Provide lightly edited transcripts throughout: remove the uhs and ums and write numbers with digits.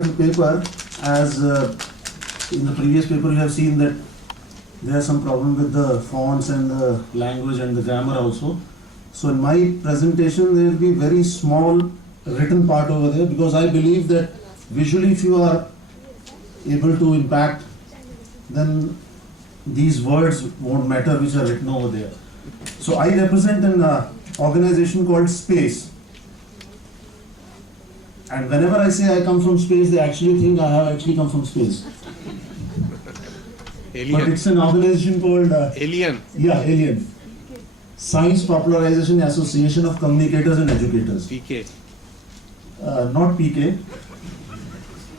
paper, as in the previous paper you have seen that there is some problem with the fonts and the language and the grammar also. So in my presentation there will be very small written part over there, because I believe that visually if you are able to impact, then these words won't matter which are written over there. So I represent an organization called SPACE. And whenever I say I come from space, they actually think I have actually come from space. Alien. But it's an organization called Alien. Alien. Science Popularization Association of Communicators and Educators. PK. Not PK.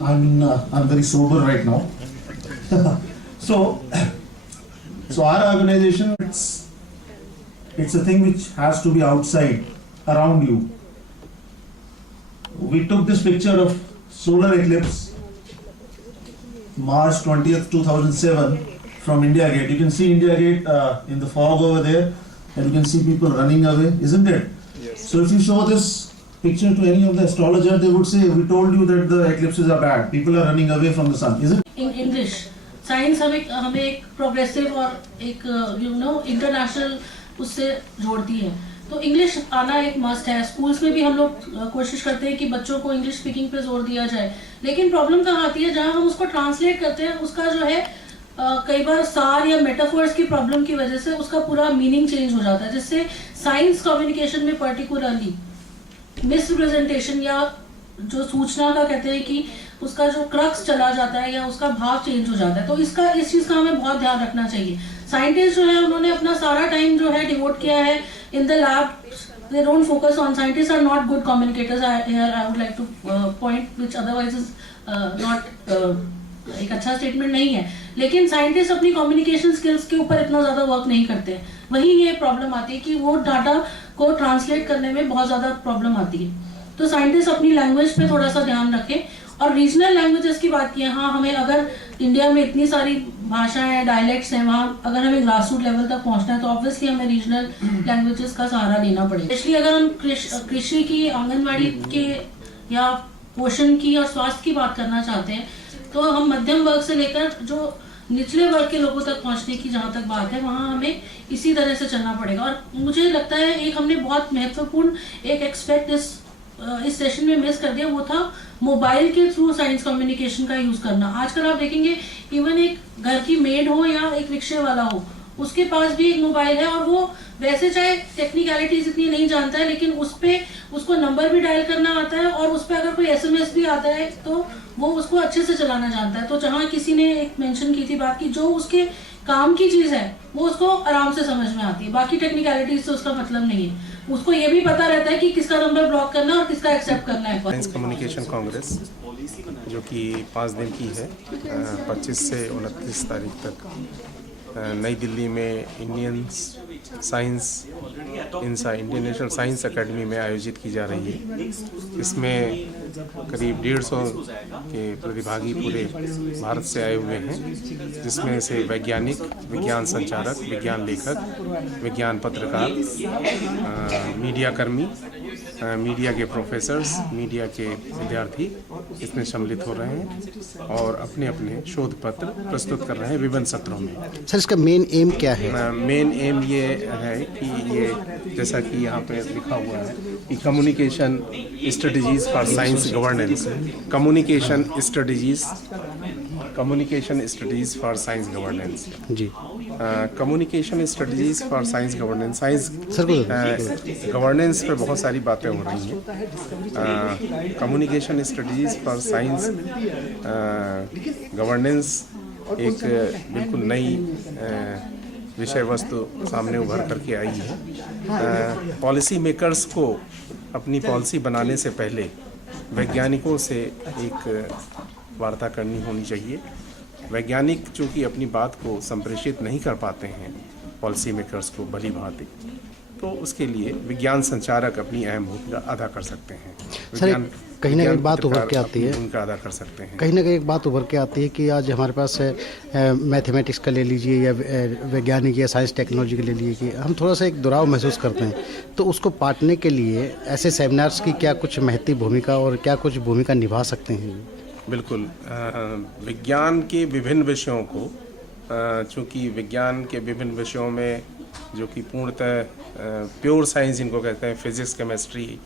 I'm very sober right now. So our organization, it's a thing which has to be outside, around you. We took this picture of solar eclipse, March 20th, 2007 from India Gate. You can see India Gate in the fog over there, and you can see people running away, isn't it? Yes. So if you show this picture to any of the astrologers, they would say, we told you that the eclipses are bad. People are running away from the sun, isn't it? In English, science हमें एक progressive और एक international उससे जोड़ती है, तो English आना एक मस्ट है. स्कूल्स में भी हम लोग कोशिश करते हैं कि बच्चों को इंग्लिश स्पीकिंग पे जोर दिया जाए, लेकिन प्रॉब्लम कहाँ आती है, जहाँ हम उसको ट्रांसलेट करते हैं उसका जो है कई बार सार या मेटाफोर्स की प्रॉब्लम की वजह से उसका पूरा मीनिंग चेंज हो जाता है, जिससे साइंस कम्युनिकेशन में पर्टिकुलरली मिसरिप्रेजेंटेशन या जो सूचना का कहते हैं कि उसका जो क्रक्स चला जाता है या उसका भाव चेंज हो जाता है. तो इस चीज का हमें बहुत ध्यान रखना चाहिए. साइंटिस्ट जो है उन्होंने अपना सारा टाइम जो है डिवोट किया है in the lab. They don't focus on, scientists are not good communicators. I would like to point, which otherwise is not एक अच्छा स्टेटमेंट नहीं है, लेकिन साइंटिस्ट अपनी कम्युनिकेशन स्किल्स के ऊपर इतना ज्यादा वर्क नहीं करते हैं. वही ये प्रॉब्लम आती है कि वो डाटा को ट्रांसलेट करने में बहुत ज्यादा प्रॉब्लम आती है. तो साइंटिस्ट अपनी लैंग्वेज पे थोड़ा सा ध्यान रखें. और रीजनल लैंग्वेजेस की बात की है, हाँ, हमें अगर इंडिया में इतनी सारी भाषाएं डायलेक्ट्स हैं, वहाँ अगर हमें ग्रास रूट लेवल तक पहुंचना है तो ऑब्वियसली हमें रीजनल लैंग्वेजेस का सहारा लेना पड़ेगा. स्पेशली अगर हम कृषि की, आंगनबाड़ी के या पोषण की और स्वास्थ्य की बात करना चाहते हैं, तो हम मध्यम वर्ग से लेकर जो निचले वर्ग के लोगों तक पहुंचने की जहां तक बात है, वहां हमें इसी तरह से चलना पड़ेगा. और मुझे लगता है एक हमने बहुत महत्वपूर्ण एक एक्सपेक्ट इस सेशन में मिस कर दिया, वो था मोबाइल के थ्रू साइंस कम्युनिकेशन का यूज करना. आजकल आप देखेंगे इवन एक घर की मेड हो या एक रिक्शे वाला हो, उसके पास भी एक मोबाइल है, और वो वैसे चाहे टेक्निकलिटीज इतनी नहीं जानता है, लेकिन उस पे उसको नंबर भी डायल करना आता है, और उस पे अगर कोई एसएमएस भी आता है तो वो उसको अच्छे से चलाना जानता है. तो जहाँ किसी ने एक मेंशन की थी बात की, जो उसके काम की चीज है वो उसको आराम से समझ में आती है, बाकी टेक्निकलिटीज से उसका मतलब नहीं है. उसको ये भी पता रहता है कि किसका नंबर ब्लॉक करना है और किसका एक्सेप्ट करना है. साइंस कम्युनिकेशन कांग्रेस जो कि 5 दिन की है, 25 से 29 तारीख तक नई दिल्ली में इंडियन नेशनल साइंस एकेडमी में आयोजित की जा रही है. इसमें करीब 150 के प्रतिभागी पूरे भारत से आए हुए हैं, जिसमें से वैज्ञानिक, विज्ञान संचारक, विज्ञान लेखक, विज्ञान पत्रकार, मीडिया कर्मी, मीडिया के प्रोफेसर्स, मीडिया के विद्यार्थी इसमें सम्मिलित हो रहे हैं और अपने अपने शोध पत्र प्रस्तुत कर रहे हैं विभिन्न सत्रों में. सर, इसका मेन एम क्या है? मेन एम ये है कि ये जैसा कि यहाँ पे लिखा हुआ है कि communication strategies for science governance, communication strategies for science governance जी. Communication strategies for science governance. Science governance पे बहुत सारी बातें हो रही हैं. Communication strategies for science governance एक बिल्कुल नई विषय वस्तु सामने उभर करके आई है. पॉलिसी मेकर्स को अपनी पॉलिसी बनाने से पहले वैज्ञानिकों से एक वार्ता करनी होनी चाहिए. वैज्ञानिक चूँकि अपनी बात को संप्रेषित नहीं कर पाते हैं पॉलिसी मेकर्स को भली भांति, तो उसके लिए विज्ञान संचारक अपनी अहम भूमिका अदा कर सकते हैं. सर, कहीं ना कहीं बात उभर के आती है, भूमिका अदा कर सकते हैं. कहीं ना कहीं एक बात उभर के आती है कि आज हमारे पास मैथमेटिक्स का ले लीजिए या वैज्ञानिक या साइंस टेक्नोलॉजी का ले लीजिए कि हम थोड़ा सा एक दुराव महसूस करते हैं. तो उसको पाटने के लिए ऐसे सेमिनार्स की क्या कुछ महत्वपूर्ण भूमिका और क्या कुछ भूमिका निभा सकते हैं? बिल्कुल विज्ञान के विभिन्न विषयों को चूँकि विज्ञान के विभिन्न विषयों में जो कि पूर्णतः प्योर साइंस इनको कहते हैं, फिजिक्स, केमिस्ट्री,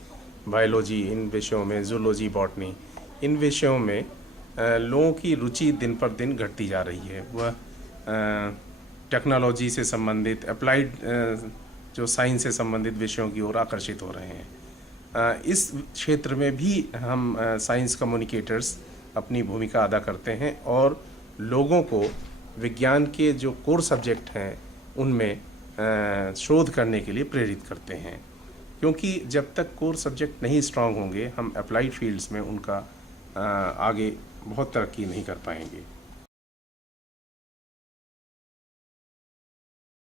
बायोलॉजी, इन विषयों में जूलॉजी, बॉटनी, इन विषयों में लोगों की रुचि दिन पर दिन घटती जा रही है। वह टेक्नोलॉजी से संबंधित, अप्लाइड जो साइंस से संबंधित विषयों की ओर आकर्षित हो रहे हैं। इस क्षेत्र में भी हम साइंस कम्युनिकेटर्स अपनी भूमिका अदा करते हैं और लोगों को विज्ञान के जो कोर सब्जेक्ट हैं उनमें शोध करने के लिए प्रेरित करते हैं, क्योंकि जब तक कोर सब्जेक्ट नहीं स्ट्रांग होंगे हम अप्लाइड फील्ड्स में उनका आगे बहुत तरक्की नहीं कर पाएंगे।